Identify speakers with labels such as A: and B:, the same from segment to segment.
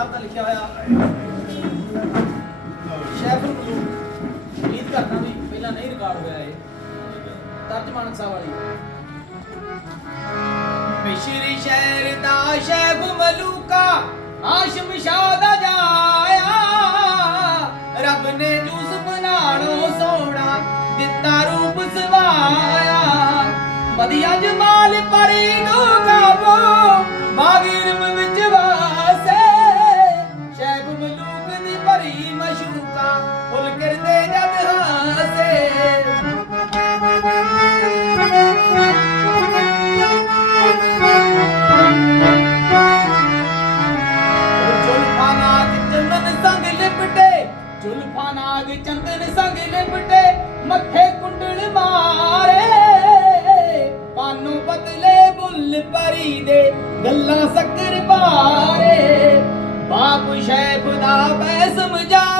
A: ਪੰਜਾਬ ਦਾ ਲਿਖਿਆ ਹੋਇਆ। ਸ਼ੈਫੁਲ ਮਲੂਕ ਗੀਤ ਕਰਨਾ ਵੀ ਪਹਿਲਾਂ ਨਹੀਂ ਰਿਕਾਰਡ ਹੋਇਆ ਇਹ। ਤਰਜਮਾਨ ਸਾਹਿਬ ਵਾਲੀ। ਮਿਸ਼ਰੀ ਸ਼ਹਿਰ ਦਾ ਸ਼ੈਫ ਮਲੂਕਾ, ਆਸ਼ਮ ਸ਼ਾਹ ਦਾ ਜਾਇਆ। ਰੱਬ ਨੇ ਜੂਸ ਬਣਾਣੋ ਸੋਹਣਾ ਦਿੱਤਾ ਰੂਪ ਸਵਾਇਆ। ਵਧੀਆ ਜਮਾਲ ਪਰੀ ਨੂੰ ਕਾਬੋ ਬਾਗਿਰਮ ਚੰਦਨ ਸੰਗ ਲਿਪਟੇ, ਮੱਥੇ ਕੁੰਡਲ ਮਾਰੇ। ਪਾਨੂ ਪਤਲੇ ਬੁੱਲ ਪਰੀ ਦੇ ਗੱਲਾਂ ਸ਼ੱਕਰ ਬਾਰੇ ਬਾਪ ਸ਼ੈਫ ਦਾ ਬੈ ਸਮਝਾਵੇ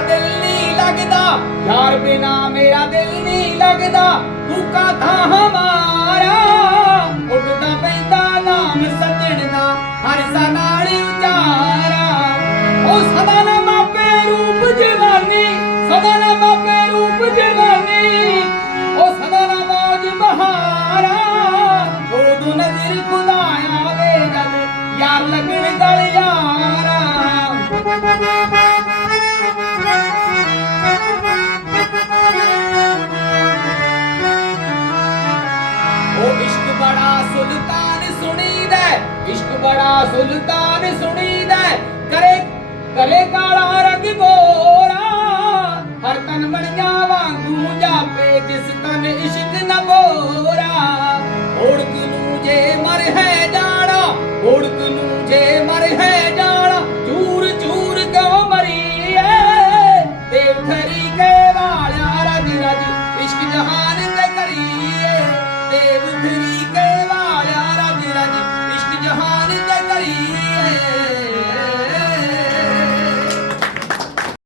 A: ਦਿਲ ਨਹੀਂ ਲੱਗਦਾ। ਯਾਰ ਬਿਨਾ ਮੇਰਾ ਦਿਲ ਨਹੀਂ ਲੱਗਦਾ। ਤੂੰ ਕਾਥਾ ਹਮਾਰਾ ਸੁਲਤਾਨ ਸੁਣੀਦਾ ਇਸ਼ਕ ਬੜਾ ਸੁਲਤਾਨ ਸੁਣੀਦਾ ਕਰੇ ਕਰੇ ਕਾਲਾ ਖਰੀ ਕੇ